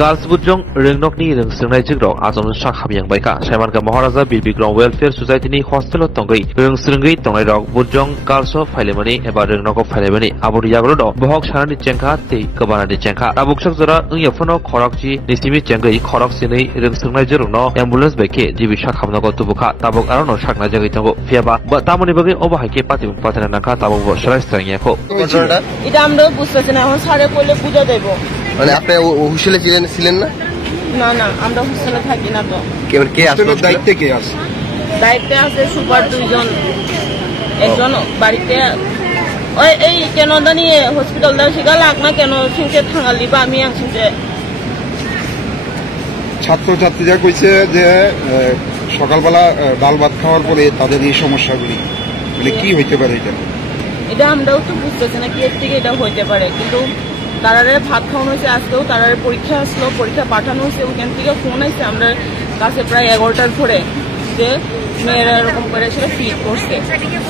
Girls Bujong Ringnokni Ring Singnai Jigrok Azon Shakham Yang Baika Shaimanka Maharaja Bibigram Welfare Society ni Hostel of Tongai Ring Singai Tongai Rok Bujong Girls of Filemani Eba Ringnok of Filemani Abu Yagrodo Bohok Shanani Chenka Te Kabana de Chenka Abukshak Zora Unyafono Korokji Nisimi Chengai Korok Sini Ring Singnai Jiruno Ambulance Beke Jibi Shakham Nago Tubuka Tabok Arono Shakna Jagitango Fiaba but Tamoni Bagi Obahake Patim Patanaka Tabok Sharai Strangako Idamdo Busasina Hare Pole Puja Devo. মানে আপনি হোস্টেলে ছিলেন না? না না আমরা হোস্টেলে থাকি না তো। কে আসলে দায়িত্বে কে আছে? দায়িত্বে আছে সুপার দুইজন, একজন বাড়িতে ওই এই কেন জানি হসপিটাল দা শিখা লাগ না কেন সিংকে থাঙ্গালি বা আমি আসিতে ছাত্রছাত্রীরা কইছে যে সকালবেলা ডাল ভাত খাওয়ার পরে তাদের এই সমস্যাগুলি মানে কি হইতে পারে এটা আমরাও তো বুঝতেছি না কি এর থেকে এটা হইতে পারে কিন্তু তারারে ভাত খাওয়ানো হয়েছে আজকেও তারারে পরীক্ষা আসলো পরীক্ষা পাঠানো হয়েছে ওখান থেকে ফোন আসছে আমরা কাছে প্রায় 11টার পরে যে মেয়েরা এরকম করে সেটা ফিল করছে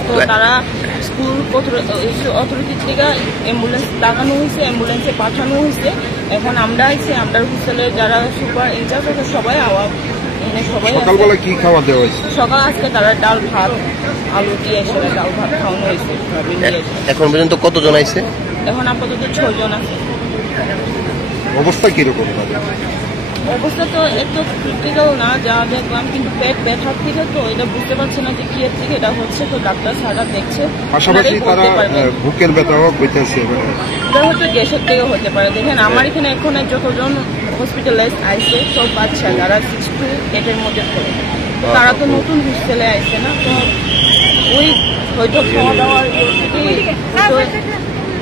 তো তারা স্কুল অথরিটি থেকে অ্যাম্বুলেন্স লাগানো হয়েছে অ্যাম্বুলেন্সে পাঠানো হয়েছে এখন আমরা আইছি আমরা হোস্টেলে যারা সুপার ইনচার্জ আছে সবাই সকালবেলা কি খাওয়া দেওয়া হয়েছে সকাল আজকে তারা ডাল ভাত আলু দিয়ে সেটা ডাল ভাত খাওয়ানো হয়েছে এখন পর্যন্ত কতজন আইছে এখন আপাতত 6 জন আছে অবস্থা কিরকম অবস্থা তো এত ক্রিটিক্যাল না যা দেখলাম কিন্তু পেট ব্যথার থেকে তো এটা বুঝতে পারছি না যে কি এর থেকে এটা হচ্ছে তো ডাক্তার সারা দেখছে পাশাপাশি তারা বুকের ব্যথাও হইতেছে এটা হয়তো গ্যাসের থেকে হতে পারে দেখেন আমার এখানে এখন যতজন হসপিটালাইজ আইছে সব বাচ্চা যারা 6 to 8 এর মধ্যে পড়ে তারা তো নতুন হোস্টেলে আইছে না তো ওই হয়তো খাওয়া দাওয়ার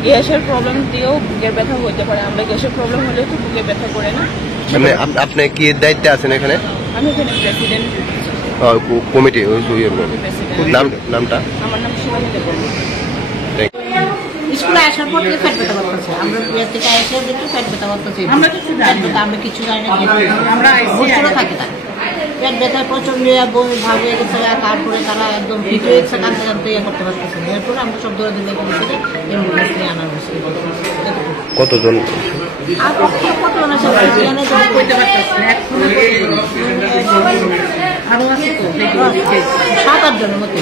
গ্যাসের প্রবলেম দিয়েও বুকের ব্যথা হতে পারে আমরা গ্যাসের প্রবলেম হলে তো বুকে ব্যথা করে না আপনি কি দায়িত্বে আছেন এখানে আমি এখানে প্রেসিডেন্ট কমিটি নামটা আমার নাম শিবানী দেব স্কুলে আসার পর থেকে পেট ব্যথা করতেছে আমরা বিয়ে থেকে এসে দেখি পেট ব্যথা করতেছে আমরা কিছু জানি না আমরা হোস্টেলে থাকি না পেট ব্যথা প্রচন্ড বমি ভাব হয়ে গেছে তারপরে তারা একদম ফিট হয়ে গেছে কাঁদতে কাঁদতে করতে পারতেছে এরপরে আমরা সব দৌড়ে দিলে অ্যাম্বুলেন্স নিয়ে আনা হয়েছে কতজন কতজন আছে করতে পারতেছে আরো আছে তো 7-8 জনের মতো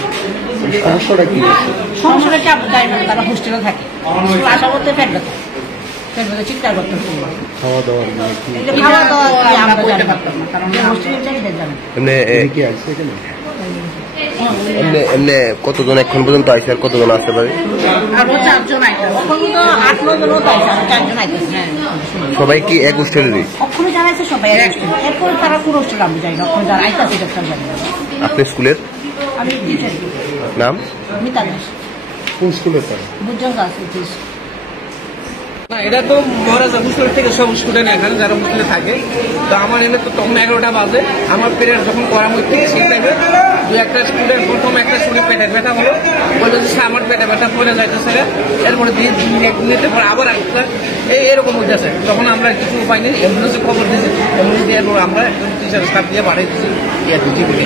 সমস্যাটা কি আপনি জানেন তারা হোস্টেলে থাকে আশা করতে পেট ব্যথা চিন্তা করতে খাওয়া দাওয়া আমরা করতে পারতাম না কারণ হোস্টেলের চাহিদা জানেন এমনি কতজন এখন পর্যন্ত আইসে আর কতজন আসতে পারে সবাই কি এক হোস্টেলেরই এরপরে তারা পুরো হোস্টেল আমি যাই না যারা আইতাছে ডাক্তার জানি আপনি স্কুলের আমি নাম কোন স্কুলে বুঝলাম না এটা তো মহারাজা হোস্টেল থেকে সব স্টুডেন্ট এখানে যারা হোস্টেলে থাকে তো আমার এনে তো তখন 11টা বাজে আমার পেরেন্ট যখন করা হচ্ছে সেই টাইমে একটা স্টুডেন্ট প্রথম একটা স্টুডেন্ট পেটের ব্যথা হলো বললো যে আমার পেটে ব্যথা পড়ে যাইতেছে এরপরে 2 মিনিটের পর আবার একটা এরকম হইতেছে তখন আমরা কিছু উপায় নেই অ্যাম্বুলেন্সে খবর দিয়েছি অ্যাম্বুলেন্স দিয়ে আমরা একজন টিচার স্টাফ দিয়ে বাড়াই দিচ্ছি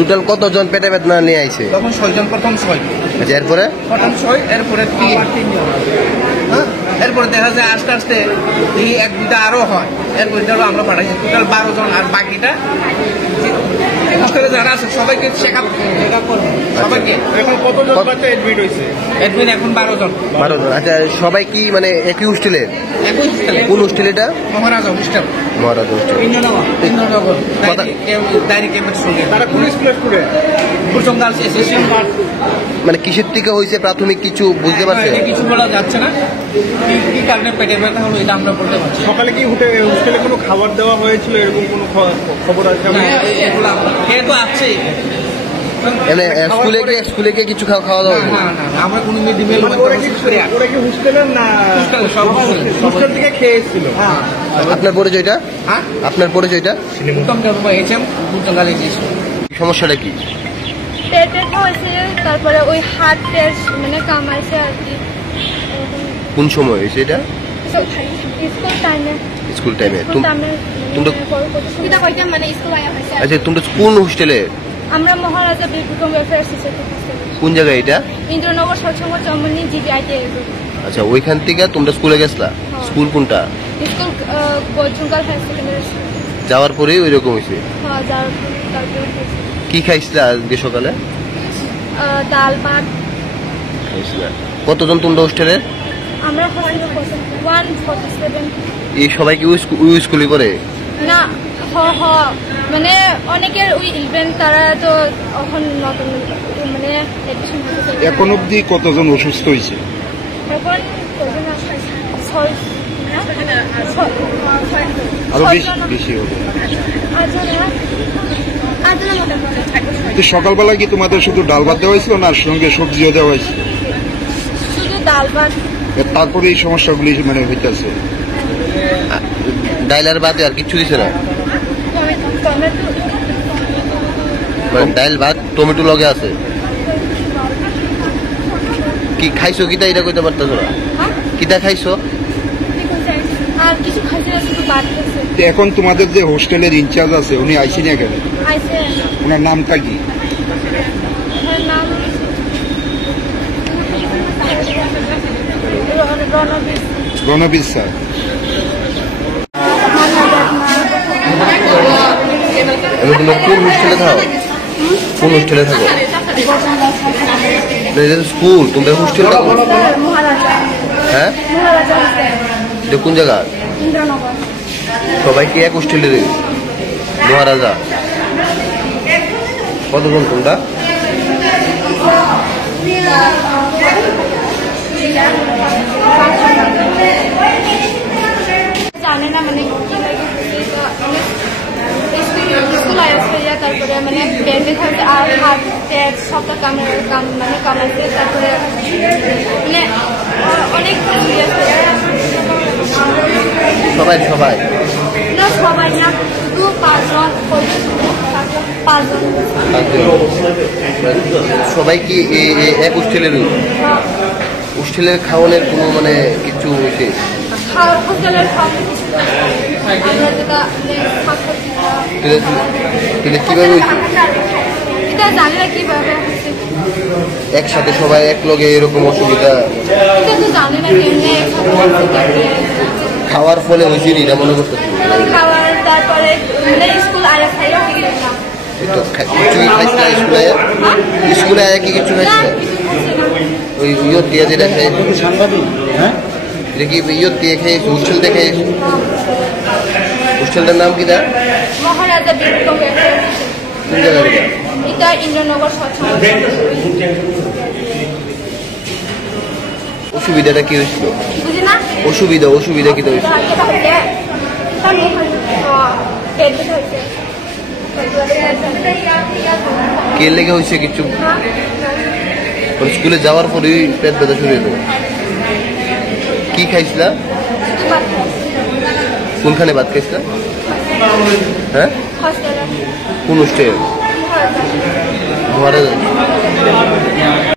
টোটাল কতজন পেটে ব্যথা নিয়ে আইছে তখন 6 জন প্রথম 6 এরপরে প্রথম 6 এরপরে 3 হ্যাঁ এরপরে দেখা যায় আস্তে আস্তে এই 1-2টা আরো হয় এরপরে আমরা পাঠাইছি টোটাল 12 জন আর বাকিটা হোস্টেলে যারা আছে সবাইকে চেক আপ করবো সবাইকে এখন কতজন বাচ্চা এডমিট হয়েছে এডমিট এখন 12 জন আচ্ছা সবাই কি মানে একই হোস্টেলে কোন হোস্টেল এটা মহারাজা হোস্টেল ইন্দ্রনগর ডায়েরি ক্যাম্পের সঙ্গে তারা কোন স্কুলে প্রথম গার্লস এসোসিয়েশন মানে কিসের থেকে হয়েছে প্রাথমিক কিছু বুঝতে পারছেন কিছু বলা যাচ্ছে না কি কারণে পেটে ব্যথা হলো এটা আমরা বলতে পারছি সকালে কি হোস্টেলে কোনো খাবার দেওয়া হয়েছিল এরকম কোনো খবর আছে খেয়ে তো আছে স্কুলে গিয়ে কিছু খাওয়া দাওয়া আমরা কোনো মিড ডে মিল ওরা কি হোস্টেলের না হোস্টেল থেকে খেয়ে এসেছিল আপনার পরিচয়টা আপনার পরিচয়টা সমস্যাটা কি পেটে হয়েছে তারপরে ওই হাতের মানে কামাইছে আর কি কোন সময় হয়েছে এটা স্কুল টাইমে আচ্ছা তোমরা কোন হোস্টেলে আমরা মহারাজা বিক্রম ওয়েলফেয়ার সোসাইটি কোন জায়গায় এটা ইন্দ্রনগর সৎসঙ্গ চম্বনী জিবিআইতে আচ্ছা ওইখান থেকে তোমরা স্কুলে গেছলা স্কুল কোনটা স্কুল বৈঠুঙ্গাল হাই সেকেন্ডারি স্কুল। যাওয়ার পরেই ওই রকম হয়েছে। হ্যাঁ, তারপরে কি খাইছিলা আজকে সকালে? ডাল ভাত। কতজন তোমরা হোস্টেলে? আমরা 147। এই সবাই কি ওই স্কুলে পড়ে? না, মানে অনেকের ওই ইভেন্ট তারা তো এখন নতুন মানে এডমিশন হয়েছে। এখন অবধি কতজন অসুস্থ হয়েছে? এখন কজন আছে? 6 আরো বেশি হবে। তো সকালবেলা কি তোমাদের শুধু ডাল ভাত দেওয়া হয়েছিল না সঙ্গে সবজিও দেওয়া হয়েছিল? শুধু ডাল ভাত। তারপরে এই সমস্যাগুলি মানে হইতেছে। ডাইল আর ভাত আর কিছু দিছে না? টমেটো। মানে ডাইল ভাত টমেটো লগে আছে। কি খাইছো কিতা এটা কইতে পারতাছো না? কিতা খাইছো? আর কিছু খাইছে না, শুধু ভাত খেয়েছে। তো এখন তোমাদের যে হোস্টেলের ইনচার্জ আছে উনি আইসি না কেন? আইছে। ওনার নামটা কি? ওর নাম রণবীর স্যার। তোমরা কোন হোস্টেলে থাকো? কোন হোস্টেলে থাকো? স্কুল, তোমরা হোস্টেল থাকো? হ্যাঁ, এটা কোন জায়গা? সবাই কি এক হোস্টেলের? মহারাজা। কতজন তোমরা? জানে না মানে স্কুল আসবে, তারপরে মানে বেডে থাকবে আর হাত পেট সবটা মানে কামাইছে, তারপরে মানে অনেক সবাই সবাই না, সবাই না, শুধু 5 জন। সবাই কি এক হোস্টেলের? হোস্টেলের খাওয়ানোর কোনো মানে কিছু হয়েছে? হোস্টেলের খাওয়া কিছু আমরা যেটা কিভাবে হয়েছে? এটা জানি না কিভাবে হচ্ছে। একসাথে সবাই এক লগে এরকম অসুবিধা? এটা তো জানি না কেমনে খাওয়ার ফলে হয়েছে এটা মনে করতেছি। খাওয়ার তারপরে মানে স্কুল আয়া খাইয়া কিছুই খাইছে স্কুলে? স্কুলে আয়া কি কিছু খাইছে? ওই ইয়ত দিয়ে যেটা খাই সাংবাদিক, হ্যাঁ, এটা কি ইয়ত দিয়ে খাইছে? হোস্টেল দিয়ে খাইছে? হোস্টেলটার নাম কি? মহারাজা বিক্রম। কোন জায়গা? এটা ইন্দ্রনগর স্বচ্ছ। অসুবিধাটা কি হয়েছিল? বুঝি না। অসুবিধা কি হয়েছিল? কে লেগে হয়েছে কিছু? স্কুলে যাওয়ার পরে পেট ব্যথা শুরু হলো। কি খাইছিলা? কোনখানে ভাত খাইছিলা? হ্যাঁ, কোন হোস্টেল? মহারাজা।